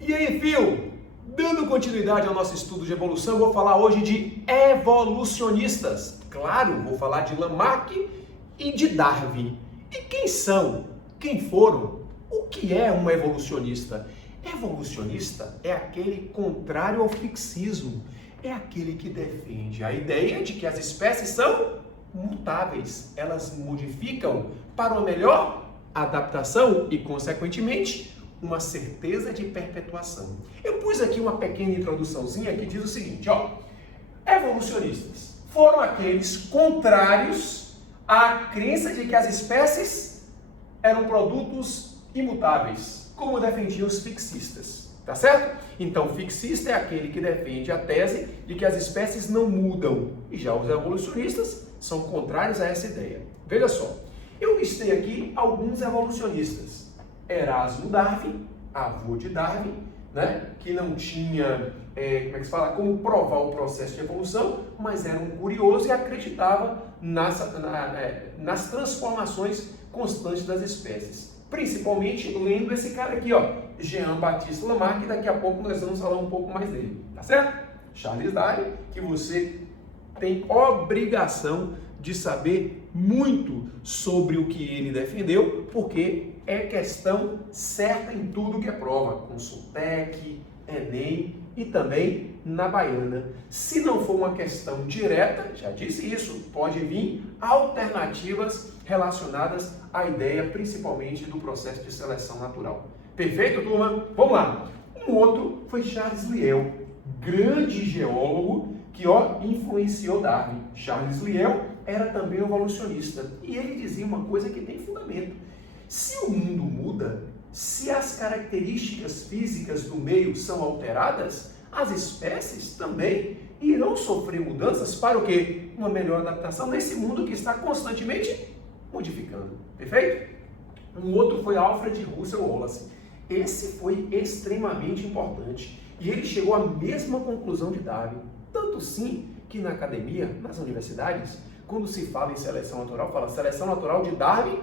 E aí, Fio? Dando continuidade ao nosso estudo de evolução, eu vou falar hoje de evolucionistas. Claro, vou falar de Lamarck e de Darwin. E quem são? Quem foram? O que é um evolucionista? Evolucionista é aquele contrário ao fixismo. É aquele que defende a ideia de que as espécies são mutáveis. Elas modificam para uma melhor adaptação e, consequentemente, uma certeza de perpetuação. Eu pus aqui uma pequena introduçãozinha que diz o seguinte, ó. Evolucionistas foram aqueles contrários à crença de que as espécies eram produtos imutáveis, como defendiam os fixistas, tá certo? Então, fixista é aquele que defende a tese de que as espécies não mudam, e já os evolucionistas são contrários a essa ideia. Veja só, eu listei aqui alguns evolucionistas. Erasmo Darwin, avô de Darwin, né, que não tinha, como provar o processo de evolução, mas era um curioso e acreditava nas transformações constantes das espécies. Principalmente lendo esse cara aqui, ó, Jean-Baptiste Lamarck, e daqui a pouco nós vamos falar um pouco mais dele, tá certo? Charles Darwin, que você tem obrigação de saber muito sobre o que ele defendeu, porque é questão certa em tudo que é prova, Consultec, Enem e também na Baiana. Se não for uma questão direta, já disse isso, pode vir alternativas relacionadas à ideia, principalmente do processo de seleção natural. Perfeito, turma? Vamos lá. Um outro foi Charles Lyell, grande geólogo que influenciou Darwin. Charles Lyell era também evolucionista e ele dizia uma coisa que tem fundamento. Se o mundo muda, se as características físicas do meio são alteradas, as espécies também irão sofrer mudanças para o quê? Uma melhor adaptação nesse mundo que está constantemente modificando. Perfeito? Um outro foi Alfred Russel Wallace. Esse foi extremamente importante e ele chegou à mesma conclusão de Darwin. Tanto sim que na academia, nas universidades, quando se fala em seleção natural, fala seleção natural de Darwin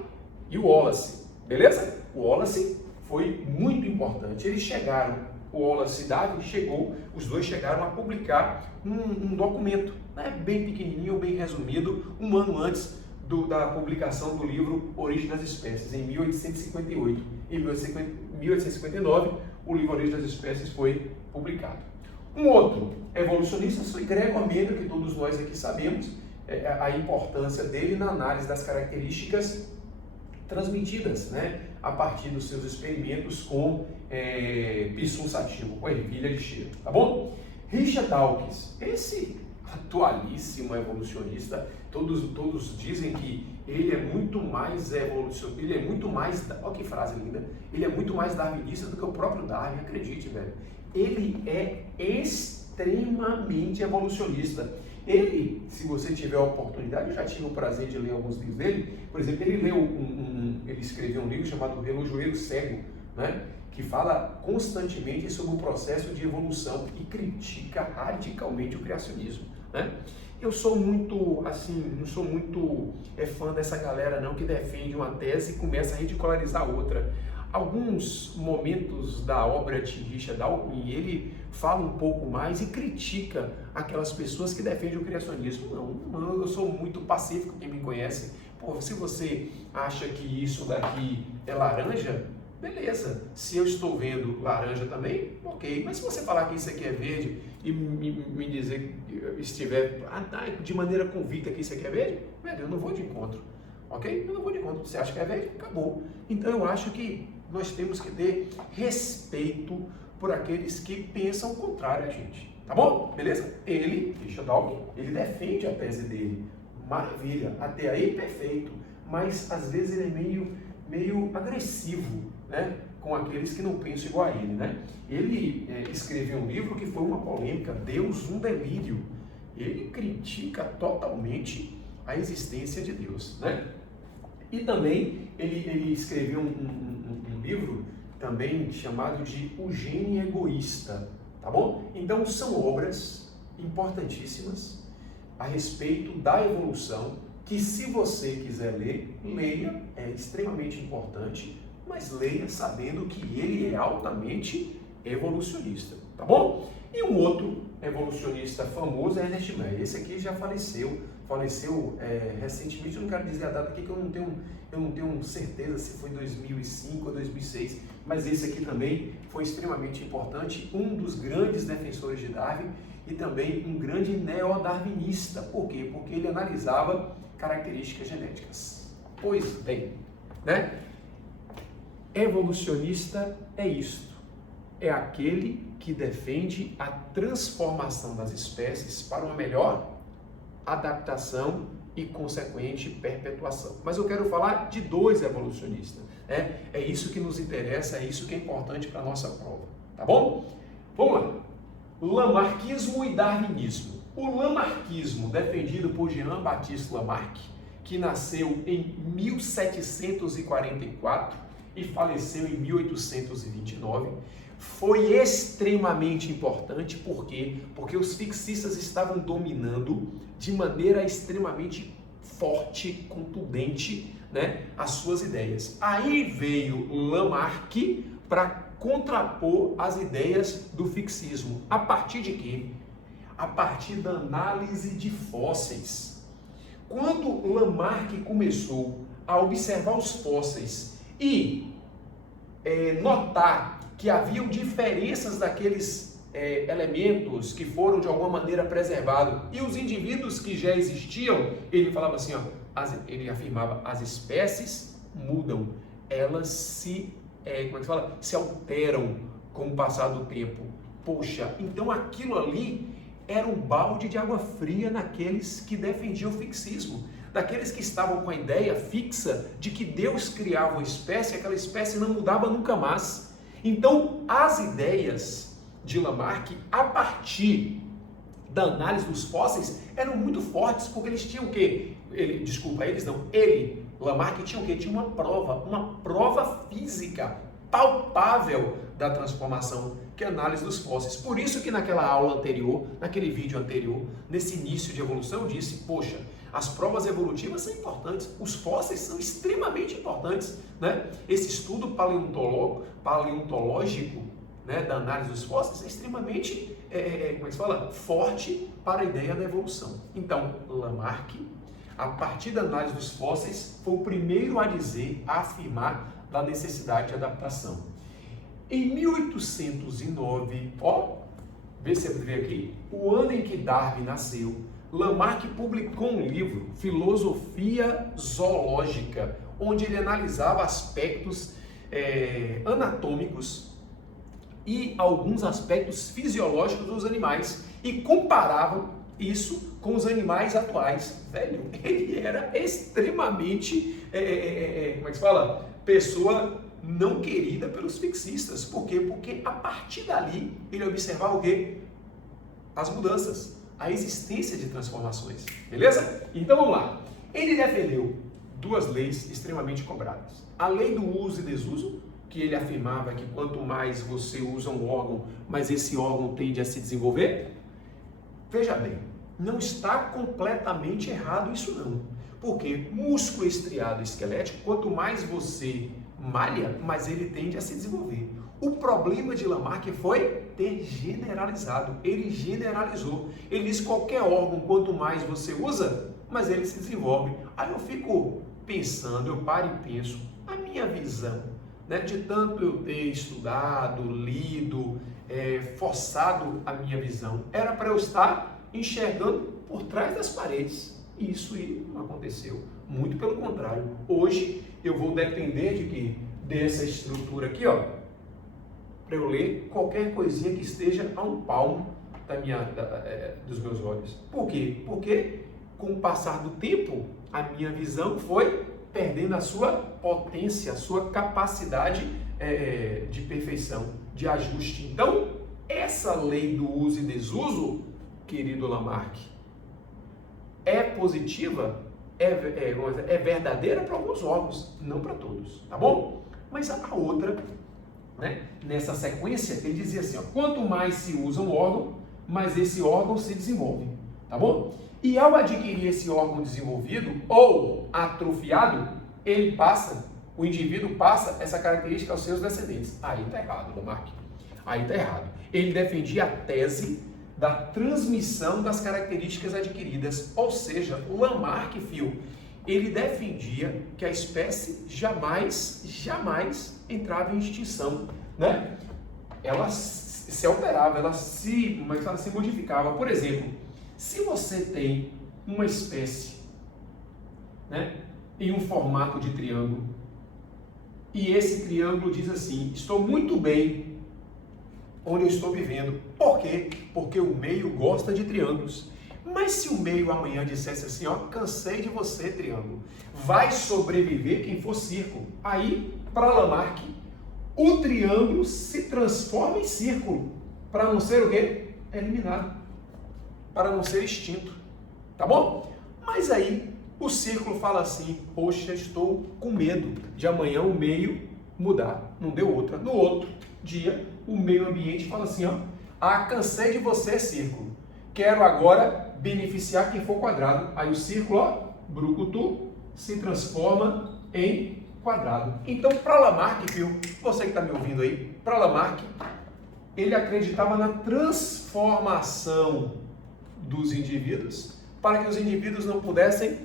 e o Wallace, beleza? O Wallace foi muito importante. Eles chegaram, o Wallace e Darwin os dois chegaram a publicar um documento, né, bem pequenininho, bem resumido, um ano antes da publicação do livro Origem das Espécies, em 1858. Em 1859, o livro Origem das Espécies foi publicado. Um outro evolucionista foi Gregor Mendel, que todos nós aqui sabemos a importância dele na análise das características transmitidas, né, a partir dos seus experimentos com pisum sativa, com ervilha de cheiro, tá bom? Richard Dawkins, esse atualíssimo evolucionista, todos dizem que ele é muito mais evolucionista, ele é muito mais, olha que frase linda, ele é muito mais darwinista do que o próprio Darwin, acredite, velho. Ele é extremamente evolucionista. Ele, se você tiver a oportunidade, eu já tive o prazer de ler alguns livros dele, por exemplo, ele escreveu um livro chamado O Relojoeiro Cego, né, que fala constantemente sobre o processo de evolução e critica radicalmente o criacionismo, né? Eu sou muito, não sou muito fã dessa galera não, que defende uma tese e começa a ridicularizar a outra. Alguns momentos da obra de Richard Dawkins, ele fala um pouco mais e critica aquelas pessoas que defendem o criacionismo. Não, eu sou muito pacífico, quem me conhece. Pô, se você acha que isso daqui é laranja, beleza. Se eu estou vendo laranja também, ok. Mas se você falar que isso aqui é verde e me dizer que estiver de maneira convicta que isso aqui é verde, velho, eu não vou de encontro. Ok? Eu não vou de encontro. Você acha que é verde? Acabou. Então eu acho que nós temos que ter respeito por aqueles que pensam o contrário a gente. Tá bom? Beleza? Ele, Richard Dawkins, ele defende a tese dele. Maravilha. Até aí, perfeito. Mas às vezes ele é meio agressivo, né, com aqueles que não pensam igual a ele, né? Ele escreveu um livro que foi uma polêmica, Deus, um delírio. Ele critica totalmente a existência de Deus, né? E também ele escreveu um livro também chamado de O Gênio Egoísta, tá bom? Então são obras importantíssimas a respeito da evolução, que se você quiser ler, leia, é extremamente importante, mas leia sabendo que ele é altamente evolucionista, tá bom? E um outro evolucionista famoso é Ernest Mayr. Esse aqui já faleceu recentemente. Eu não quero dizer a data aqui que eu não tenho certeza se foi 2005 ou 2006, mas esse aqui também foi extremamente importante, um dos grandes defensores de Darwin e também um grande neodarwinista. Por quê? Porque ele analisava características genéticas. Pois bem, né? Evolucionista é isto. É aquele que defende a transformação das espécies para uma melhor adaptação e consequente perpetuação. Mas eu quero falar de dois evolucionistas. É isso que nos interessa, é isso que é importante para a nossa prova. Tá bom? Vamos lá. Lamarckismo e darwinismo. O lamarckismo, defendido por Jean-Baptiste Lamarck, que nasceu em 1744 e faleceu em 1829, foi extremamente importante. Por quê? Porque os fixistas estavam dominando de maneira extremamente forte, contundente, né, as suas ideias. Aí veio Lamarck para contrapor as ideias do fixismo. A partir de quê? A partir da análise de fósseis. Quando Lamarck começou a observar os fósseis e notar que haviam diferenças daqueles elementos que foram de alguma maneira preservados e os indivíduos que já existiam, ele falava assim, ele afirmava, as espécies mudam, elas se alteram com o passar do tempo. Poxa, então aquilo ali era um balde de água fria naqueles que defendiam o fixismo, daqueles que estavam com a ideia fixa de que Deus criava uma espécie, aquela espécie não mudava nunca mais. Então, as ideias de Lamarck, a partir da análise dos fósseis, eram muito fortes, porque eles tinham o quê? Lamarck tinha o quê? Tinha uma prova física, palpável da transformação, que é a análise dos fósseis. Por isso que naquela aula anterior, naquele vídeo anterior, nesse início de evolução, eu disse, poxa, as provas evolutivas são importantes, os fósseis são extremamente importantes, né? Esse estudo paleontológico, né, da análise dos fósseis é extremamente forte para a ideia da evolução. Então, Lamarck, a partir da análise dos fósseis, foi o primeiro a afirmar da necessidade de adaptação. Em 1809, vê se você vê aqui, o ano em que Darwin nasceu, Lamarck publicou um livro, Filosofia Zoológica, onde ele analisava aspectos anatômicos e alguns aspectos fisiológicos dos animais e comparava isso com os animais atuais. Velho, ele era extremamente, pessoa não querida pelos fixistas. Por quê? Porque a partir dali ele observava o quê? As mudanças, a existência de transformações. Beleza? Então vamos lá. Ele defendeu duas leis extremamente cobradas. A lei do uso e desuso, que ele afirmava que quanto mais você usa um órgão, mais esse órgão tende a se desenvolver. Veja bem, não está completamente errado isso não. Porque músculo estriado esquelético, quanto mais você malha, mais ele tende a se desenvolver. O problema de Lamarck foi ter generalizado. Ele generalizou. Ele diz que qualquer órgão, quanto mais você usa, mais ele se desenvolve. Aí eu fico pensando, eu paro e penso, a minha visão, né, de tanto eu ter estudado, lido, forçado a minha visão, era para eu estar enxergando por trás das paredes. E isso não aconteceu. Muito pelo contrário. Hoje eu vou depender de quê? Dessa estrutura aqui, para eu ler qualquer coisinha que esteja a um palmo dos meus olhos. Por quê? Porque com o passar do tempo, a minha visão foi perdendo a sua potência, a sua capacidade de perfeição, de ajuste. Então, essa lei do uso e desuso, querido Lamarck, é positiva, é verdadeira para alguns órgãos, não para todos, tá bom? Mas a outra, né, nessa sequência, ele dizia assim, quanto mais se usa um órgão, mais esse órgão se desenvolve, tá bom? E ao adquirir esse órgão desenvolvido ou atrofiado, o indivíduo passa essa característica aos seus descendentes. Aí está errado, Lamarck. Aí está errado. Ele defendia a tese da transmissão das características adquiridas, ou seja, o Lamarck, ele defendia que a espécie jamais entrava em extinção, né? Ela se alterava, ela se modificava. Por exemplo, se você tem uma espécie, né, em um formato de triângulo, e esse triângulo diz assim: estou muito bem onde eu estou vivendo. Por quê? Porque o meio gosta de triângulos. Mas se o meio amanhã dissesse assim, ó, cansei de você, triângulo, vai sobreviver quem for círculo. Aí, para Lamarck, o triângulo se transforma em círculo, para não ser o quê? Eliminado, para não ser extinto. Tá bom? Mas aí, o círculo fala assim: poxa, estou com medo de amanhã o meio mudar. Não deu outra. No outro dia, o meio ambiente fala assim, ó: cansei de você, círculo. Quero agora beneficiar quem for quadrado. Aí o círculo, ó, brucutu, se transforma em quadrado. Então, para Lamarck, você que está me ouvindo aí, para Lamarck, ele acreditava na transformação dos indivíduos para que os indivíduos não pudessem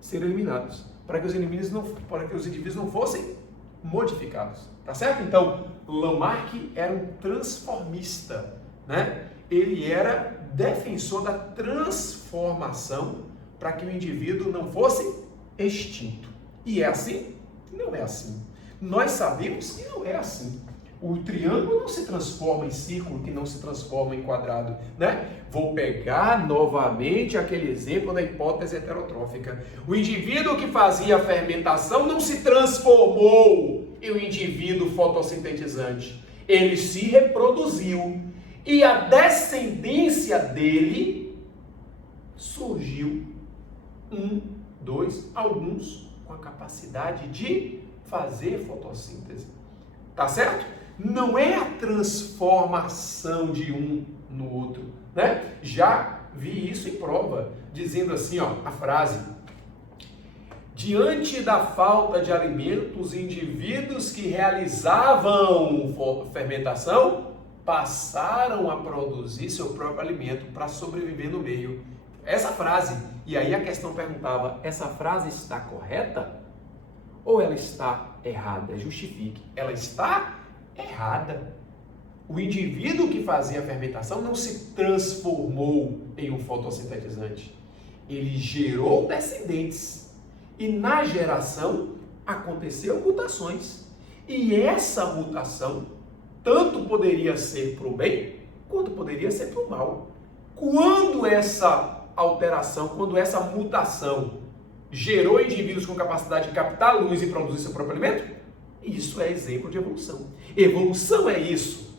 ser eliminados, para que os indivíduos não fossem modificados, tá certo? Então, Lamarck era um transformista, né? Ele era defensor da transformação para que o indivíduo não fosse extinto. E é assim? Não é assim. Nós sabemos que não é assim. O triângulo não se transforma em círculo, que não se transforma em quadrado, né? Vou pegar novamente aquele exemplo da hipótese heterotrófica. O indivíduo que fazia a fermentação não se transformou em um indivíduo fotossintetizante. Ele se reproduziu e a descendência dele surgiu alguns com a capacidade de fazer fotossíntese. Tá certo? Não é a transformação de um no outro, né? Já vi isso em prova, dizendo assim, ó, a frase: diante da falta de alimentos, indivíduos que realizavam fermentação passaram a produzir seu próprio alimento para sobreviver no meio. Essa frase, e aí a questão perguntava: essa frase está correta ou ela está errada? Justifique. Ela está errada. O indivíduo que fazia a fermentação não se transformou em um fotossintetizante. Ele gerou descendentes. E na geração aconteceu mutações. E essa mutação tanto poderia ser para o bem, quanto poderia ser para o mal. Quando essa alteração, quando essa mutação gerou indivíduos com capacidade de captar luz e produzir seu próprio alimento, isso é exemplo de evolução. Evolução é isso.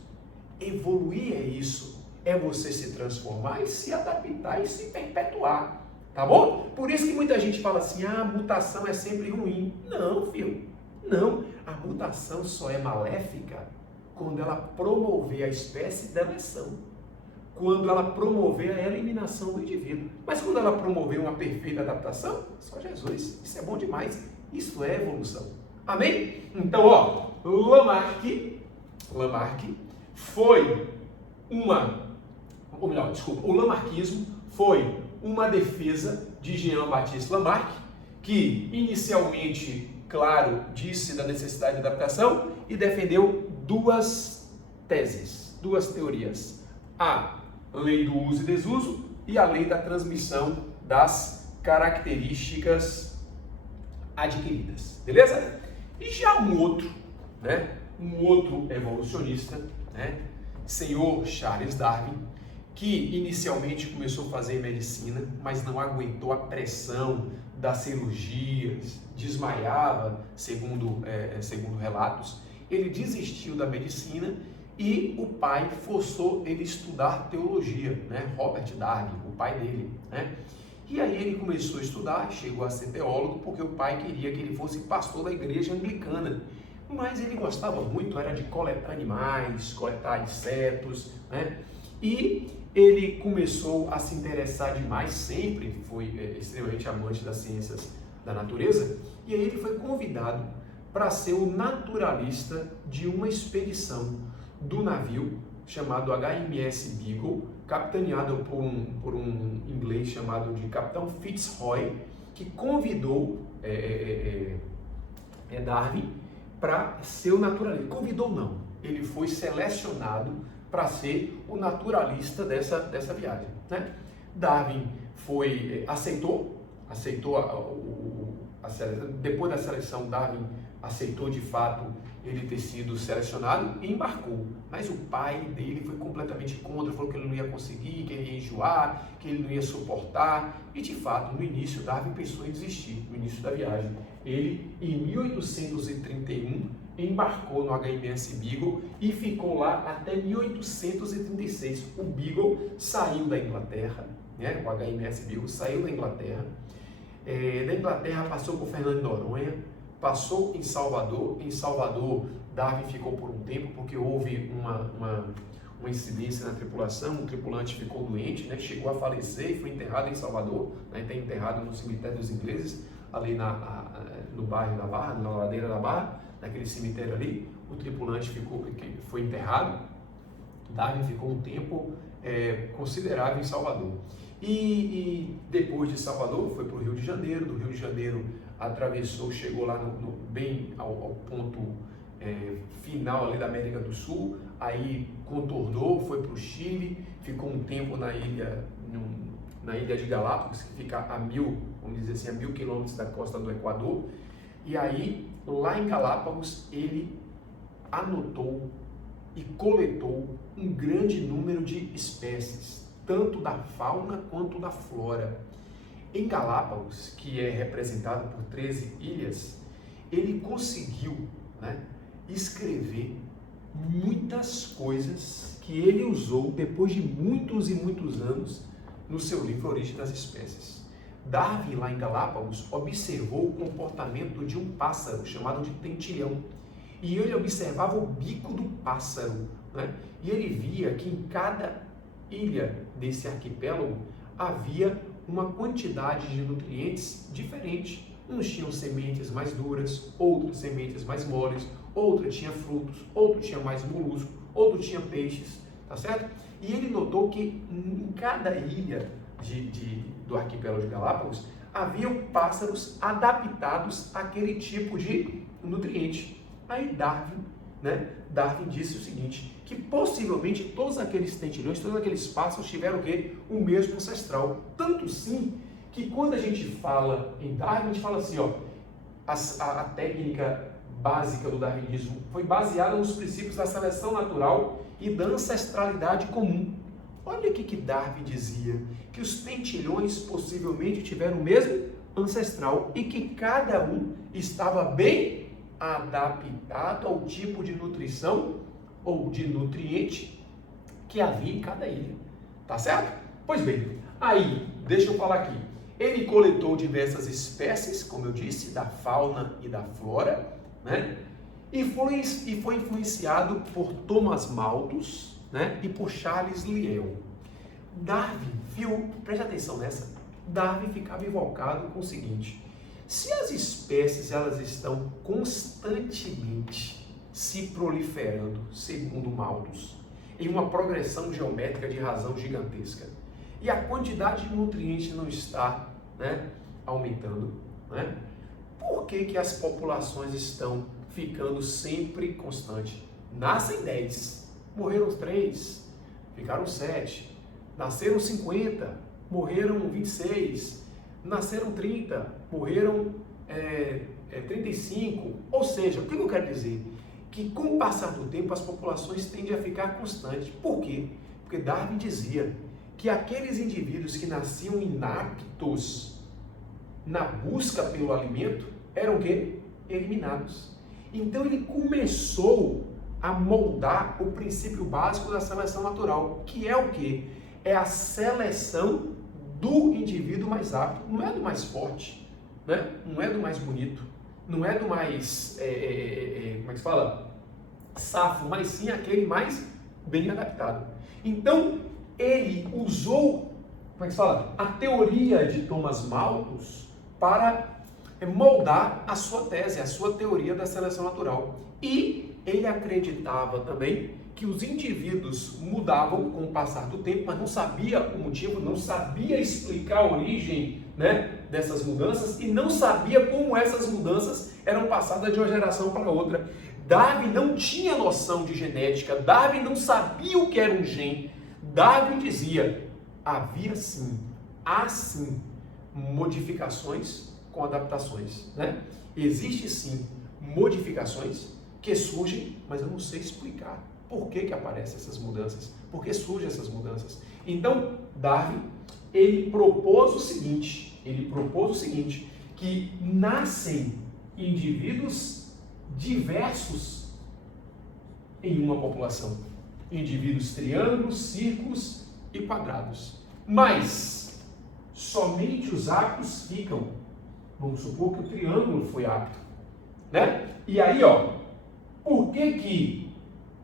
Evoluir é isso. É você se transformar e se adaptar e se perpetuar. Tá bom? Por isso que muita gente fala assim: a mutação é sempre ruim. Não, filho. Não. A mutação só é maléfica quando ela promover a espécie da eleição. Quando ela promover a eliminação do indivíduo. Mas quando ela promover uma perfeita adaptação, só Jesus. Isso é bom demais. Isso é evolução. Amém? Então, ó, Lamarck foi o Lamarckismo foi uma defesa de Jean-Baptiste Lamarck, que inicialmente, claro, disse da necessidade de adaptação e defendeu duas teses, duas teorias: a lei do uso e desuso e a lei da transmissão das características adquiridas, beleza? E já um outro evolucionista, né, senhor Charles Darwin, que inicialmente começou a fazer medicina, mas não aguentou a pressão das cirurgias, desmaiava, segundo relatos. Ele desistiu da medicina e o pai forçou ele a estudar teologia, né? Robert Darwin, o pai dele, né? E aí ele começou a estudar, chegou a ser teólogo, porque o pai queria que ele fosse pastor da igreja anglicana. Mas ele gostava muito, era de coletar animais, coletar insetos, né? E ele começou a se interessar demais, sempre foi extremamente amante das ciências da natureza, e aí ele foi convidado para ser o naturalista de uma expedição do navio chamado HMS Beagle, capitaneado por um inglês chamado de Capitão Fitzroy, que convidou Darwin para ser o naturalista. Convidou não, ele foi selecionado para ser o naturalista dessa viagem, né? Darwin aceitou depois da seleção. Darwin aceitou de fato ele ter sido selecionado e embarcou, mas o pai dele foi completamente contra, falou que ele não ia conseguir, que ele ia enjoar, que ele não ia suportar, e de fato no início Darwin pensou em desistir, no início da viagem. Ele em 1831 embarcou no HMS Beagle e ficou lá até 1836. O Beagle saiu da Inglaterra, né? O HMS Beagle saiu da Inglaterra, passou por Fernando de Noronha, passou em Salvador. Em Salvador, Darwin ficou por um tempo porque houve uma incidência na tripulação, um tripulante ficou doente, né? Chegou a falecer e foi enterrado em Salvador, né? Está enterrado no cemitério dos ingleses, ali no bairro da Barra, na ladeira da Barra, naquele cemitério ali. O tripulante foi enterrado. Darwin ficou um tempo considerável em Salvador. E depois de Salvador foi para o Rio de Janeiro. Do Rio de Janeiro atravessou, chegou lá bem ao ponto final ali da América do Sul, aí contornou, foi para o Chile, ficou um tempo na ilha de Galápagos, que fica vamos dizer assim, a 1000 quilômetros da costa do Equador. E aí, lá em Galápagos, ele anotou e coletou um grande número de espécies, tanto da fauna quanto da flora. Em Galápagos, que é representado por 13 ilhas, ele conseguiu, né, escrever muitas coisas que ele usou depois de muitos e muitos anos no seu livro Origem das Espécies. Darwin, lá em Galápagos, observou o comportamento de um pássaro chamado de tentilhão. E ele observava o bico do pássaro, né? E ele via que em cada ilha desse arquipélago havia uma quantidade de nutrientes diferente. Uns tinham sementes mais duras, outros sementes mais moles, outro tinha frutos, outro tinha mais molusco, outro tinha peixes, tá certo? E ele notou que em cada ilha do arquipélago de Galápagos haviam pássaros adaptados àquele tipo de nutriente. Aí Darwin disse o seguinte, que possivelmente todos aqueles tentilhões, todos aqueles pássaros tiveram o mesmo ancestral. Tanto sim que quando a gente fala em Darwin, a gente fala assim, a técnica básica do darwinismo foi baseada nos princípios da seleção natural e da ancestralidade comum. Olha o que Darwin dizia, que os tentilhões possivelmente tiveram o mesmo ancestral e que cada um estava bem adaptado ao tipo de nutrição ou de nutriente que havia em cada ilha, tá certo? Pois bem, aí, deixa eu falar aqui, ele coletou diversas espécies, como eu disse, da fauna e da flora, né? E foi influenciado por Thomas Malthus, né? E por Charles Lyell. Darwin, preste atenção nessa, Darwin ficava invocado com o seguinte, se as espécies elas estão constantemente se proliferando, segundo Malthus, em uma progressão geométrica de razão gigantesca, e a quantidade de nutrientes não está, né, aumentando, né? Por que as populações estão ficando sempre constantes? Nascem 10, morreram 3, ficaram 7, nasceram 50, morreram 26, nasceram 30, morreram 35, ou seja, o que eu quero dizer? Que com o passar do tempo as populações tendem a ficar constantes. Por quê? Porque Darwin dizia que aqueles indivíduos que nasciam inaptos na busca pelo alimento eram eliminados. Então ele começou a moldar o princípio básico da seleção natural, que é o quê? É a seleção do indivíduo mais apto, não é do mais forte, né? Não é do mais bonito, não é do mais, como é que se fala? Safo, mas sim aquele mais bem adaptado. Então, ele usou, como é que se fala? A teoria de Thomas Malthus para moldar a sua tese, a sua teoria da seleção natural. E ele acreditava também que os indivíduos mudavam com o passar do tempo, mas não sabia o motivo, não sabia explicar a origem, né, dessas mudanças e não sabia como essas mudanças eram passadas de uma geração para outra. Darwin não tinha noção de genética, Darwin não sabia o que era um gene. Darwin dizia, havia sim, há sim, modificações com adaptações, né? Existe sim modificações que surgem, mas eu não sei explicar por que aparecem essas mudanças, por que surgem essas mudanças. Então, Darwin, ele propôs o seguinte, que nascem indivíduos diversos em uma população. Indivíduos triângulos, círculos e quadrados. Mas somente os aptos ficam. Vamos supor que o triângulo foi apto, né? E aí, ó, por que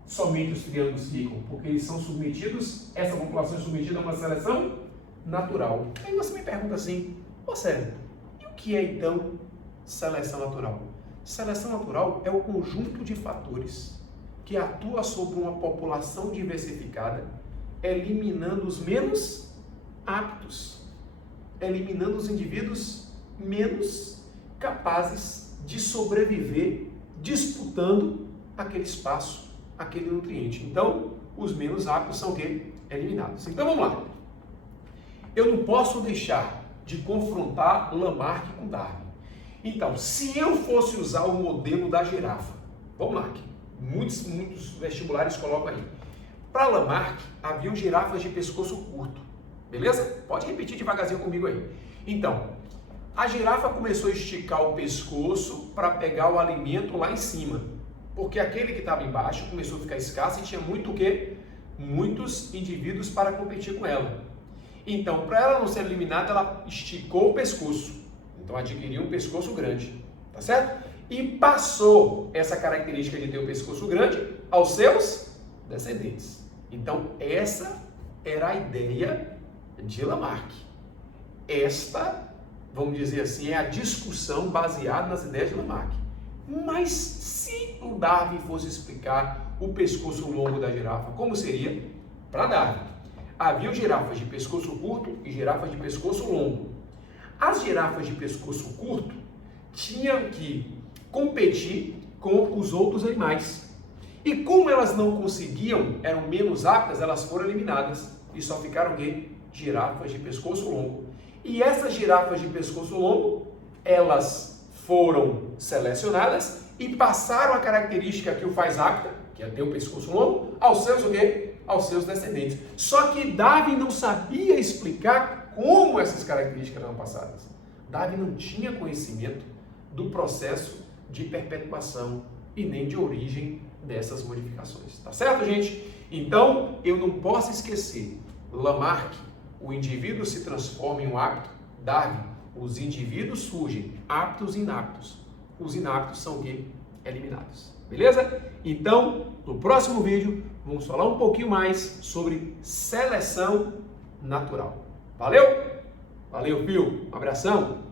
somente os triângulos ficam? Porque eles são submetidos, essa população é submetida a uma seleção natural. Aí você me pergunta assim, sério, e o que é então seleção natural? Seleção natural é o conjunto de fatores que atua sobre uma população diversificada, eliminando os menos aptos, eliminando os indivíduos menos capazes de sobreviver disputando aquele espaço, aquele nutriente. Então, os menos aptos são o quê? Eliminados. Então, vamos lá. Eu não posso deixar de confrontar Lamarck com Darwin. Então, se eu fosse usar o modelo da girafa, vamos lá, que muitos vestibulares colocam aí. Para Lamarck, haviam girafas de pescoço curto, beleza? Pode repetir devagarzinho comigo aí. Então, a girafa começou a esticar o pescoço para pegar o alimento lá em cima, porque aquele que estava embaixo começou a ficar escasso e tinha muito o quê? Muitos indivíduos para competir com ela. Então, para ela não ser eliminada, ela esticou o pescoço. Então, adquiriu um pescoço grande, tá certo? E passou essa característica de ter o pescoço grande aos seus descendentes. Então, essa era a ideia de Lamarck. Esta, vamos dizer assim, é a discussão baseada nas ideias de Lamarck. Mas se o Darwin fosse explicar o pescoço longo da girafa, como seria? Para Darwin, havia girafas de pescoço curto e girafas de pescoço longo. As girafas de pescoço curto tinham que competir com os outros animais. E como elas não conseguiam, eram menos aptas, elas foram eliminadas. E só ficaram o quê? Girafas de pescoço longo. E essas girafas de pescoço longo, elas foram selecionadas e passaram a característica que o faz apta, que é ter o pescoço longo, aos seus o quê? Aos seus descendentes. Só que Darwin não sabia explicar como essas características eram passadas. Darwin não tinha conhecimento do processo de perpetuação e nem de origem dessas modificações. Tá certo, gente? Então, eu não posso esquecer. Lamarck, o indivíduo se transforma em um apto. Darwin, os indivíduos surgem aptos e inaptos. Os inaptos são o quê? Eliminados. Beleza? Então, no próximo vídeo, vamos falar um pouquinho mais sobre seleção natural. Valeu? Valeu, Pio. Um abração.